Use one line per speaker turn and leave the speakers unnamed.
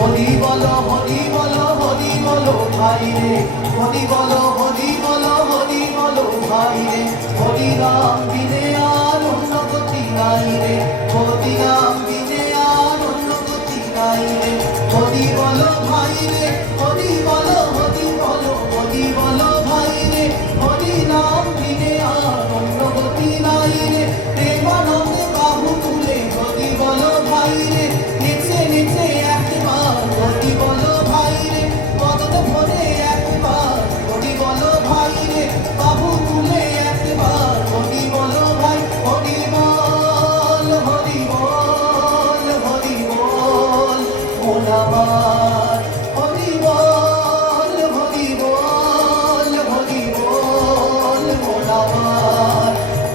হরি বলো হরি বলো হরি বলো, ভাই রে। হরি বলো হরি বলো হরি বলো, ভাই রে। হরি রাম বিনে আর অন্য নাই রে। হরি রাম বিনে আর অন্য নাই রে। হরি বলো, ভাই রে, হরি